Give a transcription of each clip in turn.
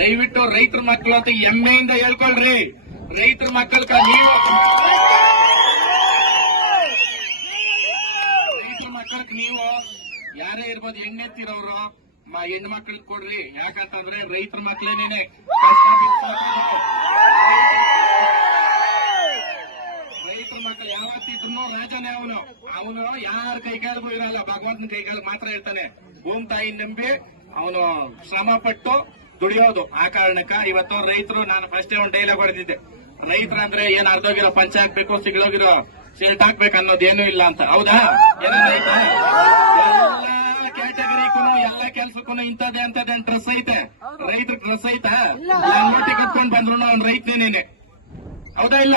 ದಯವಿಟ್ಟು ರೈತರ ಮಕ್ಕಳು ಅಂತ ಹೆಮ್ಮೆಯಿಂದ ಹೇಳ್ಕೊಳ್ರಿ. ರೈತರ ಮಕ್ಕಳ ನೀವು ರೈತರ ಮಕ್ಕಳಿಗೆ ನೀವು ಯಾರೇ ಇರ್ಬೋದು ಹೆಣ್ಣೆತ್ತಿರೋರು ಮಾ ಹೆಣ್ಣು ಮಕ್ಕಳಿಗೆ ಕೊಡ್ರಿ. ಯಾಕಂತಂದ್ರೆ ರೈತರ ಮಕ್ಳೇನೇನೆ ರೈತರ ಮಕ್ಕಳು ಯಾವತ್ತಿದ್ರು ರಾಜನೇ ಅವನು. ಅವನು ಯಾರ ಕೈ ಕೆಳಗೂ ಇರಲ್ಲ. ಭಗವಂತನ ಕೈ ಕೆಳಗೆ ಮಾತ್ರ ಇರ್ತಾನೆ. ಭೂಮಿ ತಾಯಿ ನಂಬಿ ಅವನು ಶ್ರಮ ಪಟ್ಟು ದುಡಿಯೋದು. ಆ ಕಾರಣಕ್ಕ ಇವತ್ತು ರೈತರು ನಾನು ಫಸ್ಟ್ ಒಂದು ಡೈಲಾಗ್ ಹೊಡೆದಿದ್ದೆ ರೈತರ ಅಂದ್ರೆ ಏನ್ ಅರ್ಧೋಗಿರೋ ಪಂಚ ಹಾಕ್ಬೇಕು ಸಿಗ್ಲೋಗಿರೋ ಸೀಟ್ ಹಾಕ್ಬೇಕು ಅನ್ನೋದೇನು ಇಲ್ಲ ಅಂತ. ಹೌದಾ? ಎಲ್ಲ ಕ್ಯಾಟಗರಿಗೂ ಎಲ್ಲ ಕೆಲ್ಸಕ್ಕೂ ಇಂಥದ್ದೇ ಅಂತದೇ ಡ್ರೆಸ್ ಐತೆ. ರೈತರ ಡ್ರೆಸ್ ಐತಾ? ನೋಟಿ ಕಟ್ಕೊಂಡ್ ಬಂದ್ರು ಅವ್ನ್ ರೈತನೇನೆ ಹೌದಾ ಇಲ್ಲ?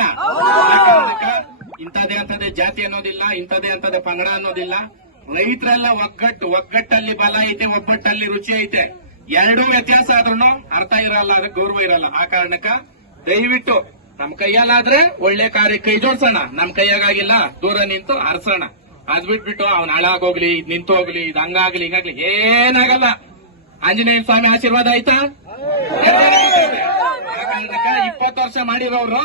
ಇಂಥದೇ ಅಂತದೇ ಜಾತಿ ಅನ್ನೋದಿಲ್ಲ ಇಂಥದೇ ಅಂತದೇ ಪಂಗಡ ಅನ್ನೋದಿಲ್ಲ. ರೈತರೆಲ್ಲ ಒಗ್ಗಟ್ಟು ಒಗ್ಗಟ್ಟಲ್ಲಿ ಬಲ ಐತೆ ಒಬ್ಬಟ್ಟಲ್ಲಿ ರುಚಿ ಐತೆ. ಎರಡೂ ವ್ಯತ್ಯಾಸ ಆದ್ರೂ ಅರ್ಥ ಇರಲ್ಲ ಅದಕ್ಕೆ ಗೌರವ ಇರಲ್ಲ. ಆ ಕಾರಣಕ್ಕ ದಯವಿಟ್ಟು ನಮ್ ಕೈಯಲ್ಲಾದ್ರೆ ಒಳ್ಳೆ ಕಾರ್ಯ ಕೈ ಜೋಡ್ಸೋಣ. ನಮ್ ಕೈಯಾಗಿಲ್ಲ ದೂರ ನಿಂತು ಹರ್ಸೋಣ. ಅದ್ ಬಿಟ್ಬಿಟ್ಟು ಅವ್ನ ಹಾಳಾಗೋಗ್ಲಿ ಇದ್ ನಿಂತು ಹೋಗ್ಲಿ, ಇದ್ ಹಂಗಾಗ್ಲಿ, ಹಿಂಗಾಗ್ಲಿ, ಏನಾಗಲ್ಲ. ಆಂಜನೇಯ ಸ್ವಾಮಿ ಆಶೀರ್ವಾದ ಆಯ್ತಾ? ಇಪ್ಪತ್ತು ವರ್ಷ ಮಾಡಿರೋರು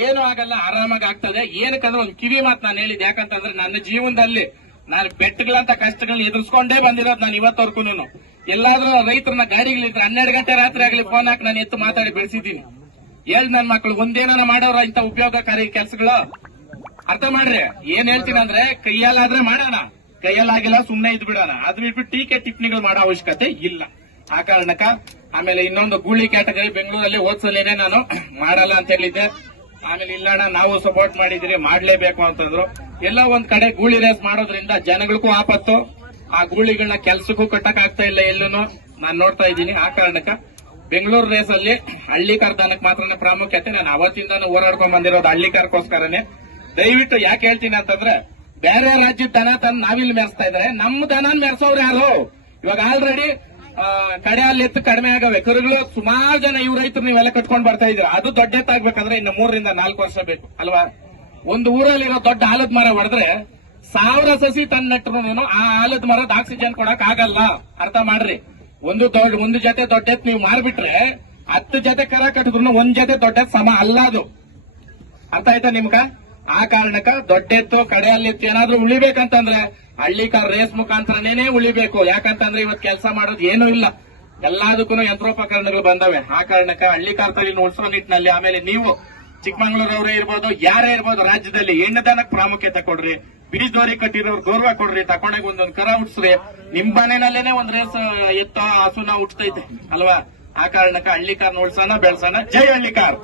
ಏನು ಆಗಲ್ಲ ಆರಾಮಾಗಿ ಆಗ್ತದೆ ಏನಕ್ಕಂದ್ರೆ ಒಂದು ಕಿವಿ ಮಾತು ನಾನು ಹೇಳಿದ್, ಯಾಕಂತಂದ್ರೆ ನನ್ನ ಜೀವನದಲ್ಲಿ ನಾನು ಬೆಟ್ಟಗಳಂತ ಕಷ್ಟಗಳನ್ನ ಎದುರಿಸ್ಕೊಂಡೇ ಬಂದಿರೋದು ನಾನು ಇವತ್ತವರೆಗೂ ಎಲ್ಲಾದ್ರೂ ರೈತರನ್ನ ಗಾಡಿಗಳಿದ್ರೆ ಹನ್ನೆರಡು ಗಂಟೆ ರಾತ್ರಿ ಆಗಲಿ ಫೋನ್ ಹಾಕಿ ನಾನು ಎತ್ತು ಮಾತಾಡಿ ಬೆಳೆಸಿದ್ದೀನಿ. ಹೇಳ್ ನನ್ ಮಕ್ಳು ಒಂದೇನ ಮಾಡೋರ ಇಂತ ಉಪಯೋಗಕಾರಿ ಕೆಲಸಗಳು? ಅರ್ಥ ಮಾಡ್ರಿ. ಏನ್ ಹೇಳ್ತೀನಿ ಅಂದ್ರೆ, ಕೈಯಲ್ಲಾದ್ರೆ ಮಾಡೋಣ, ಕೈಯಲ್ಲಾಗಿಲ್ಲ ಸುಮ್ಮನೆ ಇದ್ ಬಿಡೋಣ. ಅದ್ ಬಿಟ್ಬಿಟ್ಟು ಟೀಕೆ ಟಿಪ್ಪಣಿಗಳು ಮಾಡೋ ಅವಶ್ಯಕತೆ ಇಲ್ಲ. ಆ ಕಾರಣಕ್ಕ ಆಮೇಲೆ ಇನ್ನೊಂದು ಗೂಳಿ ಕ್ಯಾಟಗರಿ ಬೆಂಗಳೂರಲ್ಲಿ ಓದ್ಸಲೇನೆ ನಾನು ಮಾಡಲ್ಲ ಅಂತ ಹೇಳಿದ್ದೆ. ಆಮೇಲೆ ಇಲ್ಲಣ್ಣ, ನಾವು ಸಪೋರ್ಟ್ ಮಾಡಿದ್ರಿ ಮಾಡ್ಲೇಬೇಕು ಅಂತಂದ್ರು. ಎಲ್ಲ ಒಂದ್ ಕಡೆ ಗೂಳಿ ರೇಸ್ ಮಾಡೋದ್ರಿಂದ ಜನಗಳಿಗೂ ಆಪತ್ತು. ಆ ಗೂಳಿಗಳನ್ನ ಕೆಲ್ಸಕ್ಕೂ ಕಟ್ಟಕ್ ಆಗ್ತಾ ಇಲ್ಲ ಎಲ್ಲೂ ನಾನು ನೋಡ್ತಾ ಇದ್ದೀನಿ ಆ ಕಾರಣಕ್ಕ. ಬೆಂಗಳೂರು ರೇಸ್ ಅಲ್ಲಿ ಹಳ್ಳಿ ದನಕ್ಕೆ ಮಾತ್ರ ಪ್ರಾಮುಖ್ಯತೆ. ನಾನು ಅವತ್ತಿಂದಾನು ಹೋರಾಡ್ಕೊಂಡ್ ಬಂದಿರೋದು ಹಳ್ಳಿಕಾರಕ್ಕೋಸ್ಕರನೇ. ದಯವಿಟ್ಟು ಯಾಕೆ ಹೇಳ್ತೀನಿ ಅಂತಂದ್ರೆ, ಬೇರೆ ರಾಜ್ಯದ ದನ ತನ್ನ ನಾವಿಲ್ಲಿ ಮೆರೆಸ್ತಾ ಇದ್ರೆ ನಮ್ಮ ದನ ಮೆರೆಸೋರು ಯಾರು? ಇವಾಗ ಆಲ್ರೆಡಿ ಕಡೆ ಅಲ್ಲಿ ಎತ್ತು ಕಡಿಮೆ ಆಗವೆ. ಕರುಗಳು ಸುಮಾರು ಜನ ಇವ್ ರೈತರು ನೀವೆಲ್ಲ ಕಟ್ಕೊಂಡ್ ಬರ್ತಾ ಇದ್ದೀರಾ? ಅದು ದೊಡ್ಡ ಎತ್ತಾಗ್ಬೇಕಂದ್ರೆ ಇನ್ನು ಮೂರರಿಂದ ನಾಲ್ಕು ವರ್ಷ ಬೇಕು, ಅಲ್ವಾ? ಒಂದು ಊರಲ್ಲಿರೋ ದೊಡ್ಡ ಆಲದ ಮರ ಹೊಡೆದ್ರೆ ಸಾವಿರ ಸಸಿ ತನ್ನ ನೆಟ್ರು ಆ ಆಲದ ಮರದ ಆಕ್ಸಿಜನ್ ಕೊಡಕ್ ಆಗಲ್ಲ. ಅರ್ಥ ಮಾಡ್ರಿ. ಒಂದು ದೊಡ್ಡ, ಒಂದು ಜೊತೆ ದೊಡ್ಡ ಎತ್ತು ನೀವು ಮಾರ್ಬಿಟ್ರೆ, ಹತ್ತು ಜೊತೆ ಕರ ಕಟ್ಟಿದ್ರು ಒಂದ್ ಜೊತೆ ದೊಡ್ಡ ಸಮ ಅಲ್ಲ ಅದು. ಅರ್ಥ ಆಯ್ತಾ ನಿಮ್ಗ? ಆ ಕಾರಣಕ್ಕ ದೊಡ್ಡ ಎತ್ತು ಕಡೆಯಲ್ಲಿ ಎತ್ತು ಏನಾದ್ರೂ ಉಳಿಬೇಕಂತಂದ್ರೆ ಹಳ್ಳಿಕಾರ್ ರೇಸ್ ಮುಖಾಂತರನೇನೆ ಉಳಿಬೇಕು. ಯಾಕಂತಂದ್ರೆ ಇವತ್ತು ಕೆಲಸ ಮಾಡೋದು ಏನೂ ಇಲ್ಲ. ಎಲ್ಲದಕ್ಕೂ ಯಂತ್ರೋಪಕರಣಗಳು ಬಂದವೆ. ಆ ಕಾರಣಕ್ಕ ಹಳ್ಳಿಕಾರ್ ತಳಿ ಉಳಿಸೋ ನಿಟ್ಟಿನಲ್ಲಿ ಆಮೇಲೆ ನೀವು ಚಿಕ್ಕಮಂಗ್ಳೂರವರೇ ಇರ್ಬೋದು, ಯಾರೇ ಇರ್ಬೋದು ರಾಜ್ಯದಲ್ಲಿ ಹೆಣ್ಣುದನಕ್ಕೆ ಪ್ರಾಮುಖ್ಯತೆ ಕೊಡ್ರಿ. ಬೀಜದವರಿ ಕಟ್ಟಿರೋರು ಗೌರವ ಕೊಡ್ರಿ, ತಕೊಂಡಾಗ ಒಂದೊಂದ್ ಕರ ಹುಟ್ಸ್ರಿ ನಿಮ್ ಮನೆಯಲ್ಲೇನೆ ಒಂದ್ ರೇಸ್ ಎತ್ತ ಹಸುನ ಹುಟ್ಟತೈತೆ ಅಲ್ವಾ? ಆ ಕಾರಣಕ್ಕ ಹಳ್ಳಿಕಾರ್ ನೋಡ್ಸೋಣ, ಬೆಳ್ಸೋಣ. ಜೈ ಹಳ್ಳಿಕಾರ್!